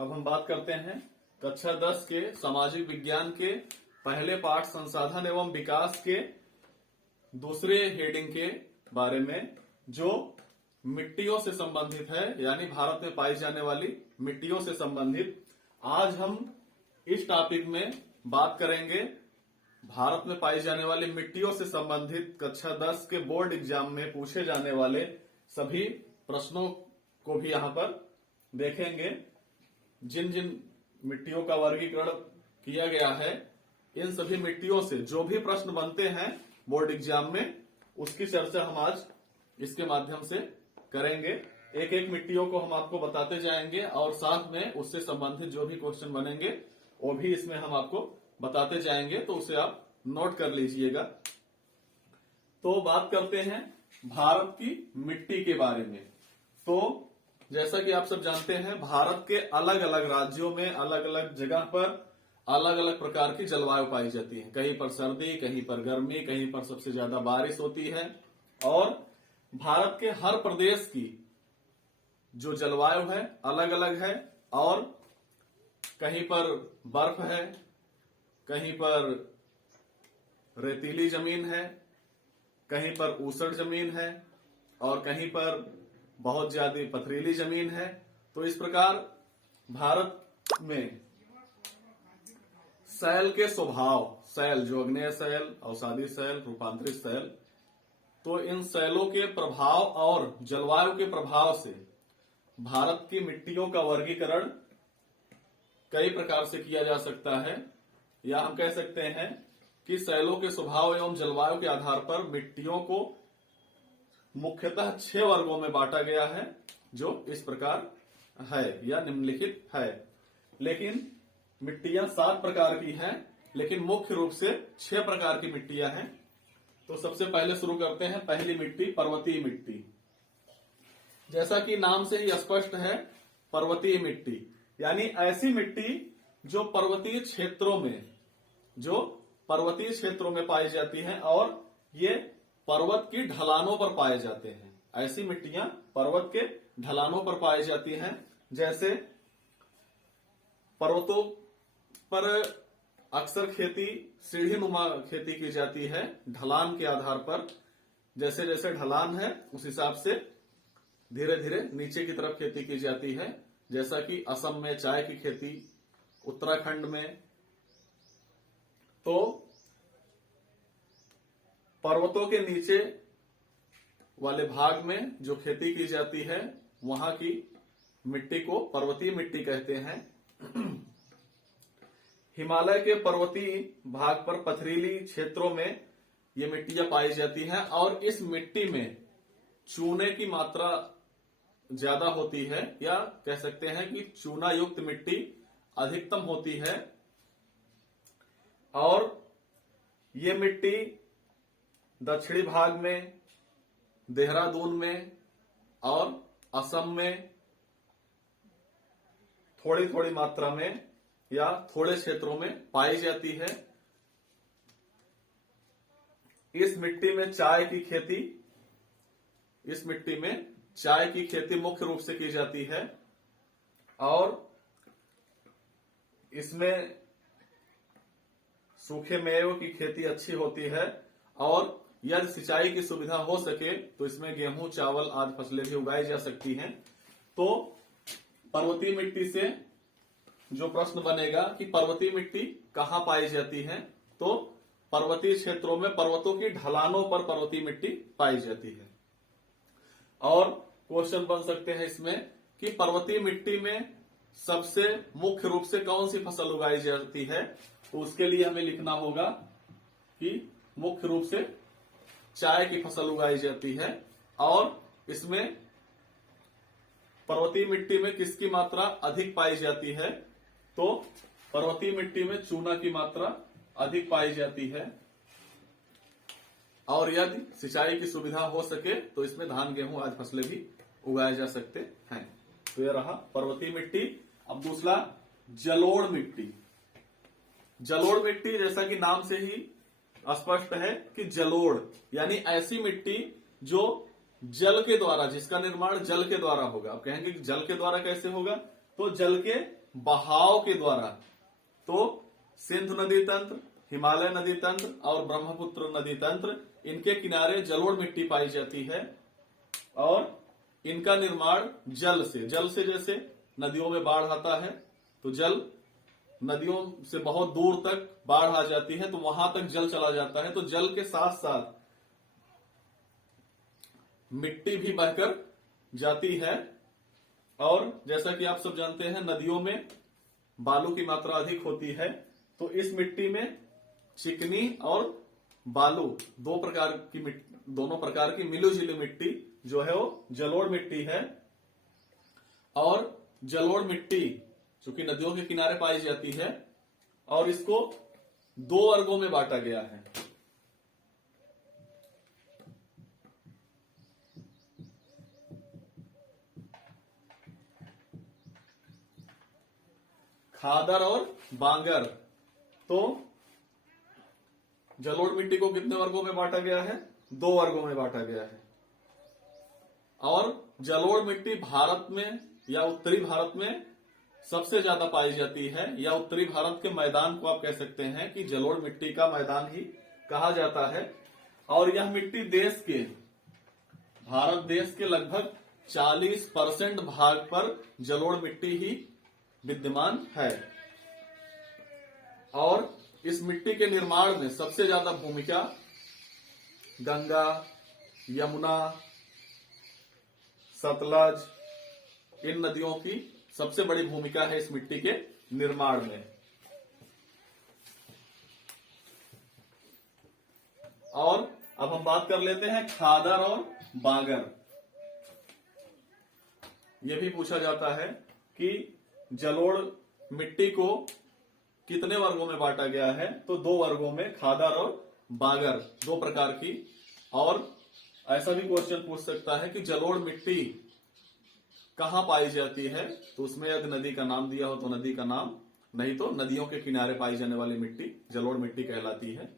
अब हम बात करते हैं कक्षा 10 के सामाजिक विज्ञान के पहले पाठ संसाधन एवं विकास के दूसरे हेडिंग के बारे में, जो मिट्टियों से संबंधित है, यानी भारत में पाई जाने वाली मिट्टियों से संबंधित। आज हम इस टॉपिक में बात करेंगे भारत में पाई जाने वाली मिट्टियों से संबंधित कक्षा 10 के बोर्ड एग्जाम में पूछे जाने वाले सभी प्रश्नों को भी यहां पर देखेंगे। जिन जिन मिट्टियों का वर्गीकरण किया गया है, इन सभी मिट्टियों से जो भी प्रश्न बनते हैं बोर्ड एग्जाम में, उसकी चर्चा हम आज इसके माध्यम से करेंगे। एक एक मिट्टियों को हम आपको बताते जाएंगे और साथ में उससे संबंधित जो भी क्वेश्चन बनेंगे वो भी इसमें हम आपको बताते जाएंगे, तो उसे आप नोट कर लीजिएगा। तो बात करते हैं भारत की मिट्टी के बारे में। तो जैसा कि आप सब जानते हैं, भारत के अलग अलग राज्यों में अलग अलग जगह पर अलग अलग प्रकार की जलवायु पाई जाती है। कहीं पर सर्दी, कहीं पर गर्मी, कहीं पर सबसे ज्यादा बारिश होती है। और भारत के हर प्रदेश की जो जलवायु है अलग अलग है, और कहीं पर बर्फ है, कहीं पर रेतीली जमीन है, कहीं पर ऊसर जमीन है, और कहीं पर बहुत ज्यादा पथरीली जमीन है। तो इस प्रकार भारत में सैल के स्वभाव, सैल जो अग्नेय सैल, अवसादी सैल, रूपांतरित सैल, तो इन सैलों के प्रभाव और जलवायु के प्रभाव से भारत की मिट्टियों का वर्गीकरण कई प्रकार से किया जा सकता है। या हम कह सकते हैं कि सैलों के स्वभाव एवं जलवायु के आधार पर मिट्टियों को मुख्यतः 6 वर्गों में बांटा गया है, जो इस प्रकार है या निम्नलिखित है। लेकिन मिट्टियां 7 प्रकार की हैं, लेकिन मुख्य रूप से 6 प्रकार की मिट्टियां हैं। तो सबसे पहले शुरू करते हैं पहली मिट्टी, पर्वतीय मिट्टी। जैसा कि नाम से ही स्पष्ट है, पर्वतीय मिट्टी यानी ऐसी मिट्टी जो पर्वतीय क्षेत्रों में पाई जाती है, और ये पर्वत की ढलानों पर पाए जाते हैं। ऐसी मिट्टियां पर्वत के ढलानों पर पाई जाती हैं। जैसे पर्वतों पर अक्सर खेती सीढ़ी नुमा खेती की जाती है, ढलान के आधार पर। जैसे जैसे ढलान है उस हिसाब से धीरे धीरे नीचे की तरफ खेती की जाती है। जैसा कि असम में चाय की खेती, उत्तराखंड में। तो पर्वतों के नीचे वाले भाग में जो खेती की जाती है, वहां की मिट्टी को पर्वतीय मिट्टी कहते हैं। हिमालय के पर्वतीय भाग पर पथरीली क्षेत्रों में ये मिट्टियां पाई जाती हैं, और इस मिट्टी में चूने की मात्रा ज्यादा होती है, या कह सकते हैं कि चूना युक्त मिट्टी अधिकतम होती है। और ये मिट्टी दक्षिणी भाग में, देहरादून में और असम में थोड़ी थोड़ी मात्रा में या थोड़े क्षेत्रों में पाई जाती है। इस मिट्टी में चाय की खेती मुख्य रूप से की जाती है, और इसमें सूखे मेवों की खेती अच्छी होती है। और यदि सिंचाई की सुविधा हो सके तो इसमें गेहूं, चावल आदि फसलें भी उगाई जा सकती हैं। तो पर्वतीय मिट्टी से जो प्रश्न बनेगा कि पर्वतीय मिट्टी कहां पाई जाती है, तो पर्वतीय क्षेत्रों में, पर्वतों की ढलानों पर पर्वतीय मिट्टी पाई जाती है। और क्वेश्चन बन सकते हैं इसमें कि पर्वतीय मिट्टी में सबसे मुख्य रूप से कौन सी फसल उगाई जाती है, तो उसके लिए हमें लिखना होगा कि मुख्य रूप से चाय की फसल उगाई जाती है। और इसमें पर्वतीय मिट्टी में किसकी मात्रा अधिक पाई जाती है, तो पर्वतीय मिट्टी में चूना की मात्रा अधिक पाई जाती है। और यदि सिंचाई की सुविधा हो सके तो इसमें धान, गेहूं आदि फसलें भी उगाए जा सकते हैं। तो यह रहा पर्वतीय मिट्टी। अब दूसरा, जलोढ़ मिट्टी। जलोढ़ मिट्टी जैसा कि नाम से ही स्पष्ट है कि जलोढ़ यानी ऐसी मिट्टी जो जल के द्वारा, जिसका निर्माण जल के द्वारा होगा। आप कहेंगे कि जल के द्वारा कैसे होगा, तो जल के बहाव के द्वारा, तो सिंधु नदी तंत्र, हिमालय नदी तंत्र और ब्रह्मपुत्र नदी तंत्र, इनके किनारे जलोढ़ मिट्टी पाई जाती है और इनका निर्माण जल से जैसे नदियों में बाढ़ आता है तो जल नदियों से बहुत दूर तक बाढ़ आ जाती है तो वहां तक जल चला जाता है, तो जल के साथ साथ मिट्टी भी बहकर जाती है। और जैसा कि आप सब जानते हैं नदियों में बालू की मात्रा अधिक होती है, तो इस मिट्टी में चिकनी और बालू दोनों प्रकार की मिली-जुली मिट्टी जो है वो जलोढ़ मिट्टी है। और जलोढ़ मिट्टी चूंकि नदियों के किनारे पाई जाती है और इसको 2 वर्गों में बांटा गया है। खादर और बांगर। तो जलोढ़ मिट्टी को कितने वर्गों में बांटा गया है? 2 वर्गों में बांटा गया है। और जलोढ़ मिट्टी भारत में या उत्तरी भारत में सबसे ज्यादा पाई जाती है, या उत्तरी भारत के मैदान को आप कह सकते हैं कि जलोढ़ मिट्टी का मैदान ही कहा जाता है। और यह मिट्टी भारत देश के लगभग 40% भाग पर जलोढ़ मिट्टी ही विद्यमान है। और इस मिट्टी के निर्माण में सबसे ज्यादा भूमिका गंगा, यमुना, सतलज इन नदियों की सबसे बड़ी भूमिका है इस मिट्टी के निर्माण में। और अब हम बात कर लेते हैं खादर और बांगर। यह भी पूछा जाता है कि जलोढ़ मिट्टी को कितने वर्गों में बांटा गया है, तो 2 वर्गों में, खादर और बांगर 2 प्रकार की। और ऐसा भी क्वेश्चन पूछ सकता है कि जलोढ़ मिट्टी कहां पाई जाती है, तो उसमें यदि नदी का नाम दिया हो तो नदी का नाम, नहीं तो नदियों के किनारे पाई जाने वाली मिट्टी जलोढ़ मिट्टी कहलाती है।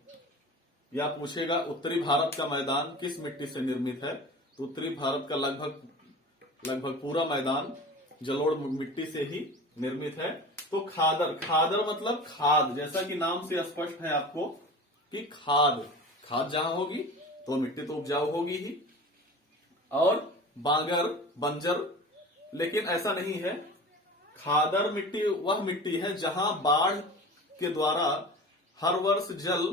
या पूछेगा उत्तरी भारत का मैदान किस मिट्टी से निर्मित है, तो उत्तरी भारत का लगभग पूरा मैदान जलोढ़ मिट्टी से ही निर्मित है। तो खादर मतलब खाद, जैसा कि नाम से स्पष्ट है आपको कि खाद जहां होगी तो मिट्टी तो उपजाऊ होगी ही। और बांगर बंजर, लेकिन ऐसा नहीं है। खादर मिट्टी वह मिट्टी है जहां बाढ़ के द्वारा हर वर्ष जल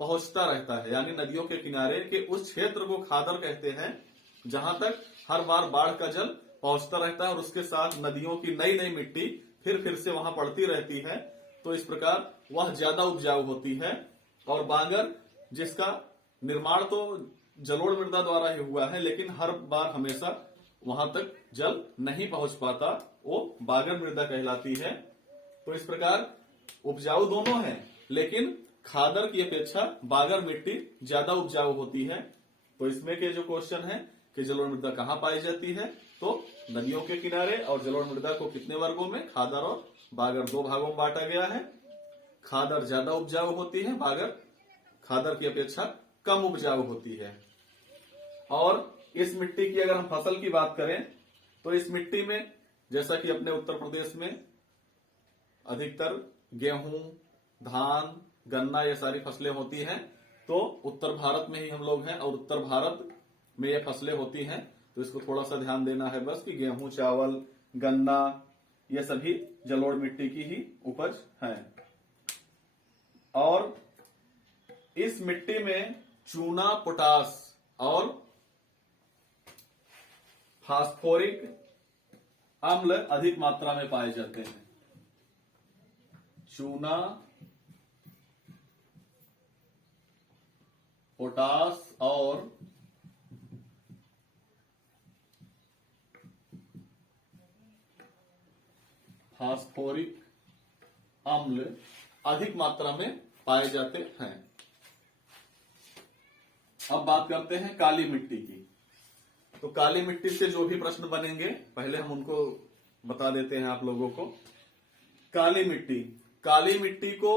पहुंचता रहता है, यानी नदियों के किनारे के उस क्षेत्र को खादर कहते हैं जहां तक हर बार बाढ़ का जल पहुंचता रहता है और उसके साथ नदियों की नई नई मिट्टी फिर से वहां पड़ती रहती है। तो इस प्रकार वह ज्यादा उपजाऊ होती है। और बांगर जिसका निर्माण तो जलोढ़ मृदा द्वारा ही हुआ है, लेकिन हर बार हमेशा वहां तक जल नहीं पहुंच पाता, वो बांगर मृदा कहलाती है। तो इस प्रकार उपजाऊ दोनों है, लेकिन खादर की अपेक्षा बांगर मिट्टी ज्यादा उपजाऊ होती है। तो इसमें के जो क्वेश्चन है कि जलोढ़ मृदा कहां पाई जाती है, तो नदियों के किनारे। और जलोढ़ मृदा को कितने वर्गों में, खादर और बांगर 2 भागों में बांटा गया है। खादर ज्यादा उपजाऊ होती है, बांगर खादर की अपेक्षा कम उपजाऊ होती है। और इस मिट्टी की अगर हम फसल की बात करें तो इस मिट्टी में जैसा कि अपने उत्तर प्रदेश में अधिकतर गेहूं, धान, गन्ना ये सारी फसलें होती हैं, तो उत्तर भारत में ही हम लोग हैं और उत्तर भारत में ये फसलें होती हैं। तो इसको थोड़ा सा ध्यान देना है बस कि गेहूं, चावल, गन्ना ये सभी जलोढ़ मिट्टी की ही उपज है। और इस मिट्टी में चूना, पोटास और फास्फोरिक अम्ल अधिक मात्रा में पाए जाते हैं। चूना, पोटास और फास्फोरिक अम्ल अधिक मात्रा में पाए जाते हैं। अब बात करते हैं काली मिट्टी की। तो काली मिट्टी से जो भी प्रश्न बनेंगे पहले हम उनको बता देते हैं आप लोगों को। काली मिट्टी को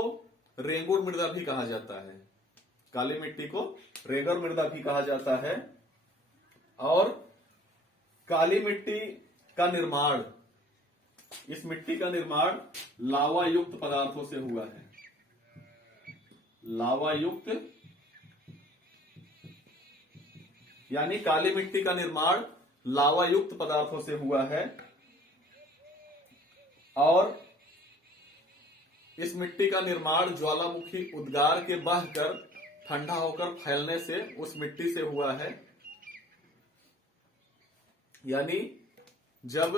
रेंगुर मृदा भी कहा जाता है। काली मिट्टी को रेंगुर मृदा भी कहा जाता है। और काली मिट्टी का निर्माण इस मिट्टी का निर्माण लावा युक्त पदार्थों से हुआ है। लावा युक्त यानी काली मिट्टी का निर्माण लावा युक्त पदार्थों से हुआ है और इस मिट्टी का निर्माण ज्वालामुखी उद्गार के बहकर ठंडा होकर फैलने से उस मिट्टी से हुआ है। यानी जब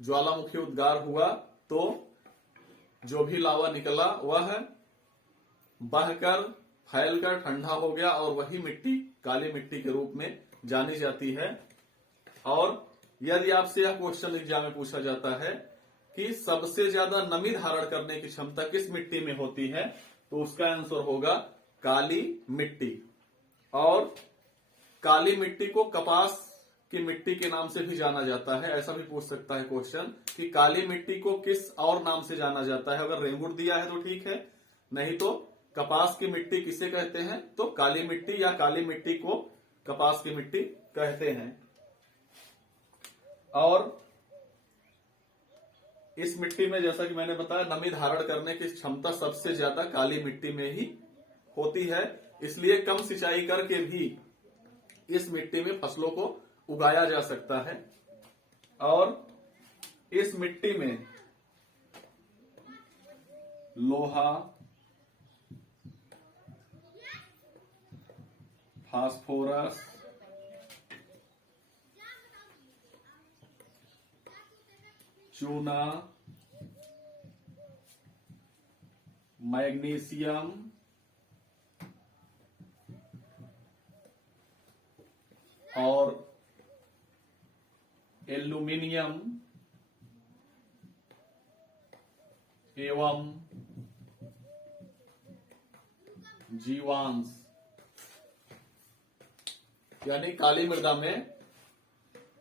ज्वालामुखी उद्गार हुआ तो जो भी लावा निकला वह बहकर फैलकर ठंडा हो गया और वही मिट्टी काली मिट्टी के रूप में जानी जाती है। और यदि आपसे यह क्वेश्चन एग्जाम में पूछा जाता है कि सबसे ज्यादा नमी धारण करने की क्षमता किस मिट्टी में होती है, तो उसका आंसर होगा काली मिट्टी। और काली मिट्टी को कपास की मिट्टी के नाम से भी जाना जाता है। ऐसा भी पूछ सकता है क्वेश्चन कि काली मिट्टी को किस और नाम से जाना जाता है। अगर रेंगुर दिया है तो ठीक है, नहीं तो कपास की मिट्टी किसे कहते हैं, तो काली मिट्टी या काली मिट्टी को कपास की मिट्टी कहते हैं। और इस मिट्टी में जैसा कि मैंने बताया नमी धारण करने की क्षमता सबसे ज्यादा काली मिट्टी में ही होती है, इसलिए कम सिंचाई करके भी इस मिट्टी में फसलों को उगाया जा सकता है। और इस मिट्टी में लोहा, फास्फोरस, चूना, मैग्नीशियम और एल्यूमिनियम एवं जीवांश यानी काली मृदा में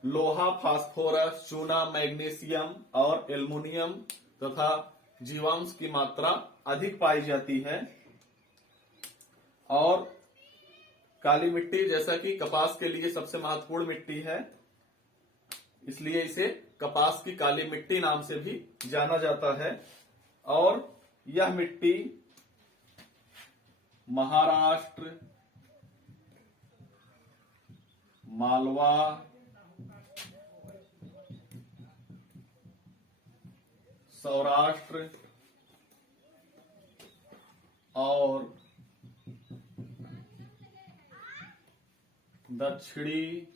लोहा, फास्फोरस, चूना, मैग्नीशियम और एल्युमिनियम तथा जीवांश की मात्रा अधिक पाई जाती है। और काली मिट्टी जैसा कि कपास के लिए सबसे महत्वपूर्ण मिट्टी है, इसलिए इसे कपास की काली मिट्टी नाम से भी जाना जाता है। और यह मिट्टी महाराष्ट्र, मालवा, सौराष्ट्र और दक्षिणी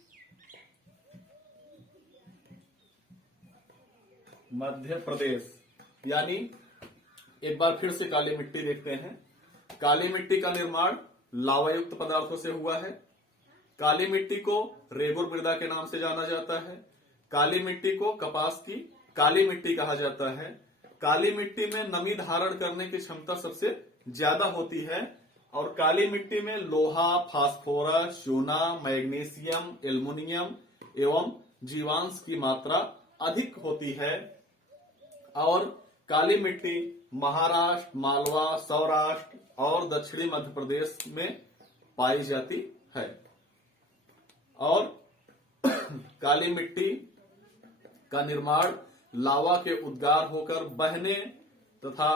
मध्य प्रदेश यानी एक बार फिर से काली मिट्टी देखते हैं। काली मिट्टी का निर्माण लावा युक्त पदार्थों से हुआ है। काली मिट्टी को रेगुर मृदा के नाम से जाना जाता है। काली मिट्टी को कपास की काली मिट्टी कहा जाता है। काली मिट्टी में नमी धारण करने की क्षमता सबसे ज्यादा होती है और काली मिट्टी में लोहा, फास्फोरस, चूना, मैग्नीशियम, एल्युमिनियम एवं जीवांश की मात्रा अधिक होती है। और काली मिट्टी महाराष्ट्र, मालवा, सौराष्ट्र और दक्षिणी मध्य प्रदेश में पाई जाती है। और काली मिट्टी का निर्माण लावा के उद्गार होकर बहने तथा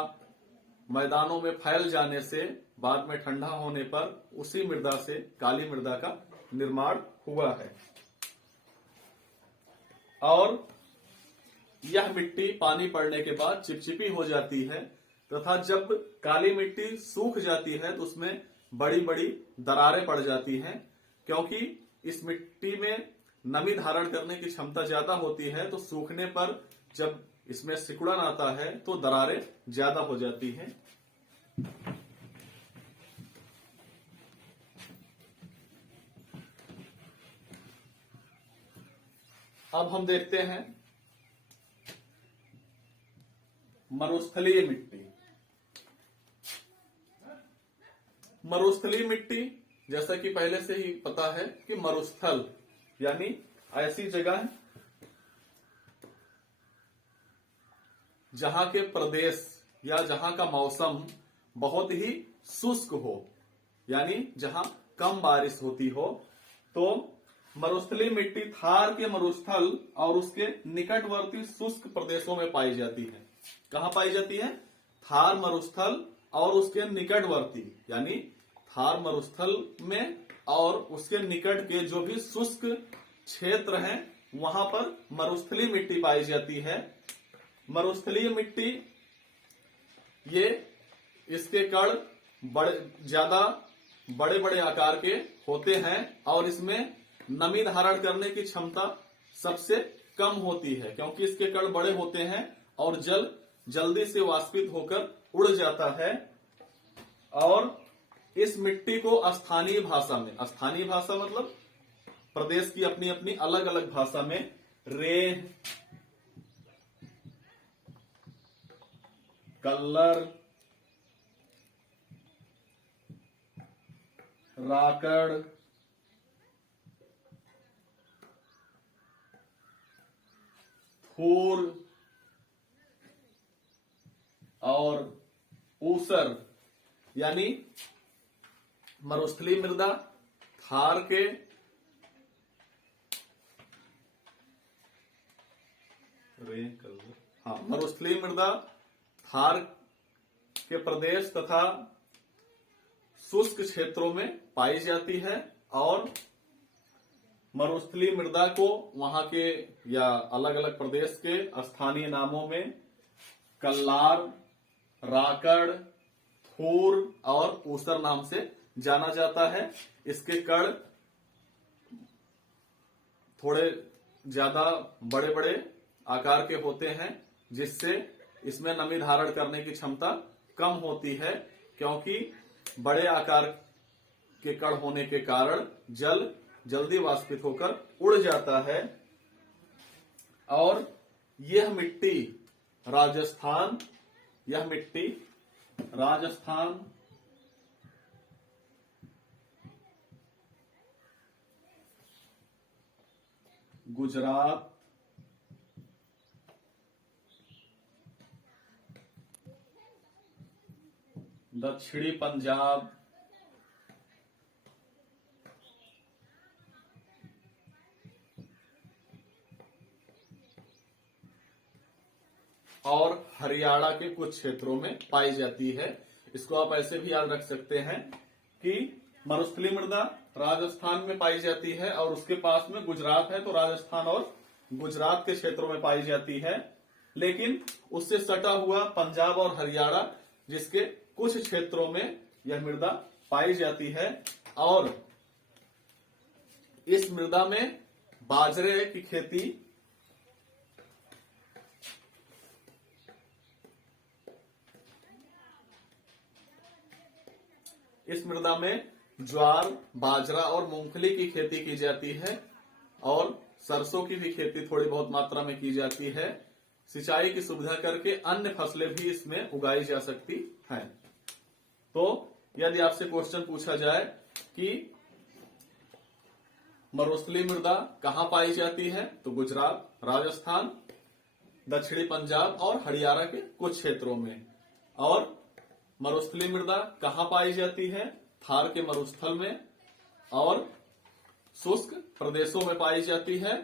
मैदानों में फैल जाने से बाद में ठंडा होने पर उसी मृदा से काली मृदा का निर्माण हुआ है। और यह मिट्टी पानी पड़ने के बाद चिपचिपी हो जाती है तथा जब काली मिट्टी सूख जाती है तो उसमें बड़ी बड़ी दरारें पड़ जाती हैं, क्योंकि इस मिट्टी में नमी धारण करने की क्षमता ज्यादा होती है। तो सूखने पर जब इसमें सिकुड़न आता है तो दरारें ज्यादा हो जाती हैं। अब हम देखते हैं मरुस्थलीय मिट्टी। मरुस्थलीय मिट्टी जैसा कि पहले से ही पता है कि मरुस्थल यानी ऐसी जगह जहां के प्रदेश या जहां का मौसम बहुत ही शुष्क हो, यानी जहां कम बारिश होती हो, तो मरुस्थलीय मिट्टी थार के मरुस्थल और उसके निकटवर्ती शुष्क प्रदेशों में पाई जाती है। कहाँ पाई जाती है? थार मरुस्थल और उसके निकटवर्ती, यानी थार मरुस्थल में और उसके निकट के जो भी शुष्क क्षेत्र हैं वहां पर मरुस्थलीय मिट्टी पाई जाती है। मरुस्थलीय मिट्टी ये इसके कण ज्यादा बड़े बड़े आकार के होते हैं और इसमें नमी धारण करने की क्षमता सबसे कम होती है, क्योंकि इसके कण बड़े होते हैं और जल जल्दी से वाष्पित होकर उड़ जाता है। और इस मिट्टी को स्थानीय भाषा में, स्थानीय भाषा मतलब प्रदेश की अपनी अपनी अलग अलग भाषा में रेह, कल्लर, राकड़, थूर और ऊसर, यानी मरुस्थलीय मृदा थार के मरुस्थलीय मृदा थार के प्रदेश तथा शुष्क क्षेत्रों में पाई जाती है और मरुस्थलीय मृदा को वहां के या अलग अलग प्रदेश के स्थानीय नामों में कल्लार, राकड़, थूर और ऊसर नाम से जाना जाता है। इसके कण थोड़े ज्यादा बड़े बड़े आकार के होते हैं, जिससे इसमें नमी धारण करने की क्षमता कम होती है, क्योंकि बड़े आकार के कण होने के कारण जल जल्दी वाष्पित होकर उड़ जाता है। और यह मिट्टी राजस्थान, गुजरात, दक्षिणी पंजाब, और हरियाणा के कुछ क्षेत्रों में पाई जाती है। इसको आप ऐसे भी याद रख सकते हैं कि मरुस्थलीय मृदा राजस्थान में पाई जाती है और उसके पास में गुजरात है, तो राजस्थान और गुजरात के क्षेत्रों में पाई जाती है। लेकिन उससे सटा हुआ पंजाब और हरियाणा, जिसके कुछ क्षेत्रों में यह मृदा पाई जाती है। और इस मृदा में बाजरे की खेती इस मृदा में ज्वार, बाजरा और मूंगफली की खेती की जाती है और सरसों की भी खेती थोड़ी बहुत मात्रा में की जाती है। सिंचाई की सुविधा करके अन्य फसलें भी इसमें उगाई जा सकती हैं। तो यदि आपसे क्वेश्चन पूछा जाए कि मरुस्थलीय मृदा कहां पाई जाती है, तो गुजरात, राजस्थान, दक्षिणी पंजाब और हरियाणा के कुछ क्षेत्रों में। और मरुस्थलीय मृदा कहां पाई जाती है? थार के मरुस्थल में और शुष्क प्रदेशों में पाई जाती है,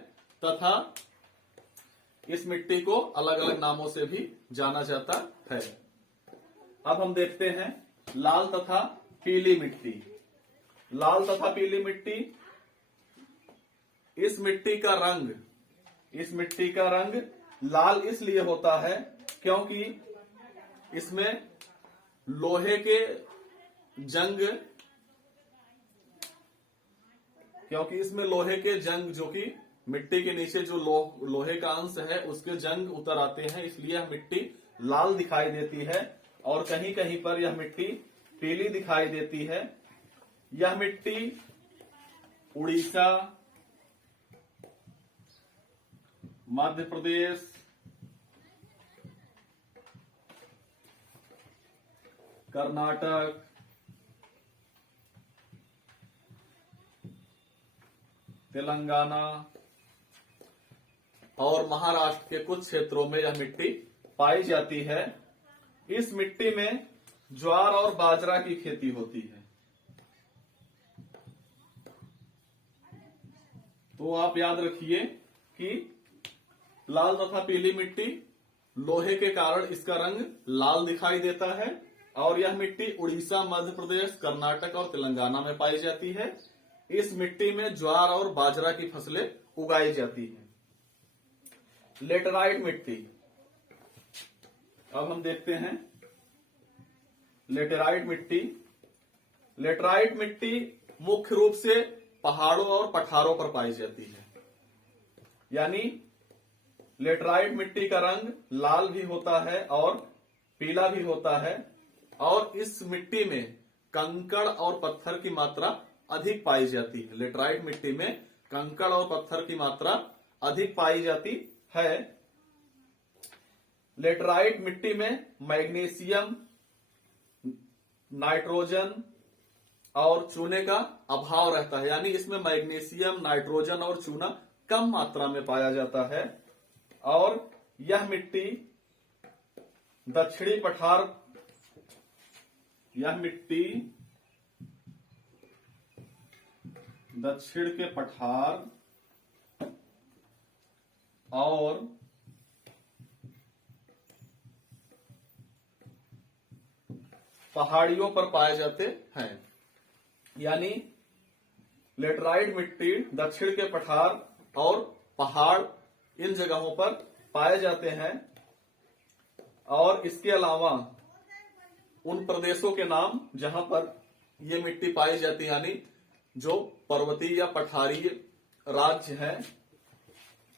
तथा इस मिट्टी को अलग अलग नामों से भी जाना जाता है। अब हम देखते हैं लाल तथा पीली मिट्टी। लाल तथा पीली मिट्टी, इस मिट्टी का रंग लाल इसलिए होता है क्योंकि इसमें लोहे के जंग जो कि मिट्टी के नीचे जो लोहे का अंश है उसके जंग उतर आते हैं, इसलिए यह मिट्टी लाल दिखाई देती है। और कहीं कहीं पर यह मिट्टी पीली दिखाई देती है। यह मिट्टी उड़ीसा, मध्य प्रदेश, कर्नाटक, तेलंगाना और महाराष्ट्र के कुछ क्षेत्रों में यह मिट्टी पाई जाती है। इस मिट्टी में ज्वार और बाजरा की खेती होती है। तो आप याद रखिए कि लाल तथा पीली मिट्टी, लोहे के कारण इसका रंग लाल दिखाई देता है और यह मिट्टी उड़ीसा, मध्य प्रदेश, कर्नाटक और तेलंगाना में पाई जाती है। इस मिट्टी में ज्वार और बाजरा की फसलें उगाई जाती हैं। लेटराइट मिट्टी, अब हम देखते हैं लेटेराइट मिट्टी। लेटराइट मिट्टी मुख्य रूप से पहाड़ों और पठारों पर पाई जाती है। यानी लेटराइट मिट्टी का रंग लाल भी होता है और पीला भी होता है और इस मिट्टी में कंकड़ और पत्थर की मात्रा अधिक पाई जाती है। लेटराइट मिट्टी में कंकड़ और पत्थर की मात्रा अधिक पाई जाती है। लेटराइट मिट्टी में मैग्नीशियम, नाइट्रोजन और चूने का अभाव रहता है। यानी इसमें मैग्नीशियम, नाइट्रोजन और चूना कम मात्रा में पाया जाता है और यह मिट्टी दक्षिणी पठार, यह मिट्टी दक्षिण के पठार और पहाड़ियों पर पाए जाते हैं। यानी लेटराइट मिट्टी दक्षिण के पठार और पहाड़ इन जगहों पर पाए जाते हैं और इसके अलावा उन प्रदेशों के नाम जहां पर ये मिट्टी पाई जाती है, यानी जो पर्वतीय या पठारीय राज्य हैं,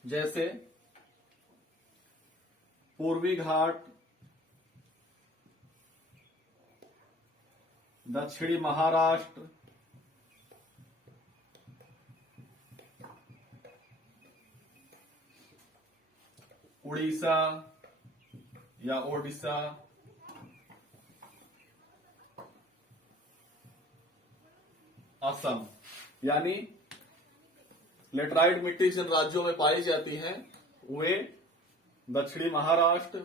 जैसे पूर्वी घाट, दक्षिणी महाराष्ट्र, उड़ीसा या ओडिशा, असम। यानी लेटराइट मिट्टी जिन राज्यों में पाई जाती है वे दक्षिणी महाराष्ट्र,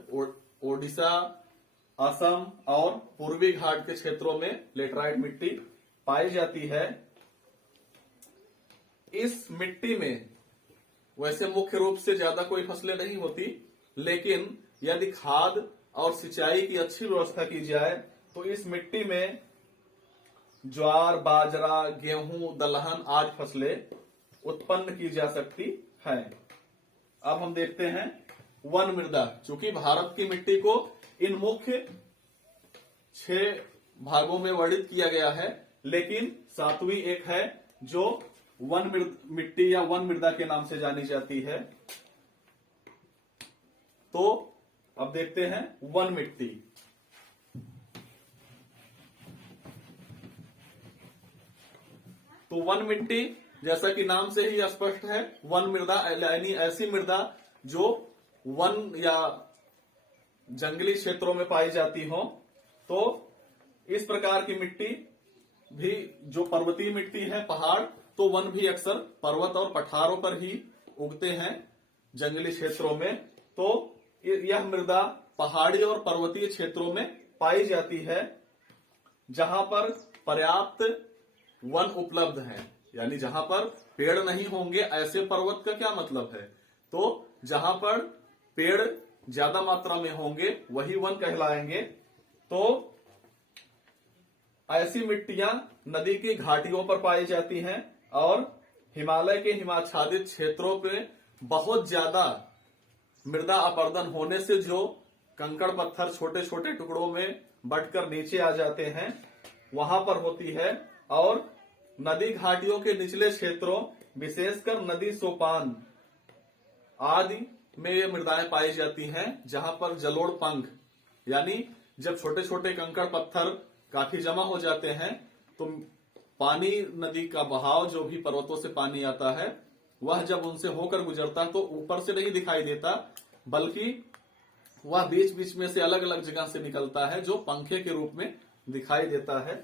ओडिशा, असम और पूर्वी घाट के क्षेत्रों में लेटराइट मिट्टी पाई जाती है। इस मिट्टी में वैसे मुख्य रूप से ज्यादा कोई फसलें नहीं होती, लेकिन यदि खाद और सिंचाई की अच्छी व्यवस्था की जाए तो इस मिट्टी में ज्वार, बाजरा, गेहूं, दलहन आदि फसलें उत्पन्न की जा सकती हैं। अब हम देखते हैं वन मृदा। चूंकि भारत की मिट्टी को इन मुख्य 6 भागों में वर्णित किया गया है, लेकिन 7वीं एक है जो वन मिट्टी या वन मृदा के नाम से जानी जाती है। तो अब देखते हैं वन मिट्टी। तो वन मिट्टी जैसा कि नाम से ही स्पष्ट है, वन मृदा यानी ऐसी मृदा जो वन या जंगली क्षेत्रों में पाई जाती हो। तो इस प्रकार की मिट्टी भी जो पर्वतीय मिट्टी है, पहाड़, तो वन भी अक्सर पर्वत और पठारों पर ही उगते हैं जंगली क्षेत्रों में। तो यह मृदा पहाड़ी और पर्वतीय क्षेत्रों में पाई जाती है जहां पर पर्याप्त वन उपलब्ध है। यानी जहां पर पेड़ नहीं होंगे, ऐसे पर्वत का क्या मतलब है, तो जहां पर पेड़ ज्यादा मात्रा में होंगे वही वन कहलाएंगे। तो ऐसी मिट्टियां नदी की घाटियों पर पाई जाती हैं और हिमालय के हिमाच्छादित क्षेत्रों पे बहुत ज्यादा मृदा अपरदन होने से जो कंकड़ पत्थर छोटे छोटे टुकड़ों में बंटकर नीचे आ जाते हैं वहां पर होती है। और नदी घाटियों के निचले क्षेत्रों, विशेषकर नदी सोपान आदि में ये मृदाएं पाई जाती हैं जहां पर जलोढ़ पंख, यानी जब छोटे छोटे कंकड़ पत्थर काफी जमा हो जाते हैं तो पानी, नदी का बहाव जो भी पर्वतों से पानी आता है वह जब उनसे होकर गुजरता तो ऊपर से नहीं दिखाई देता, बल्कि वह बीच बीच में से अलग अलग जगह से निकलता है जो पंखे के रूप में दिखाई देता है।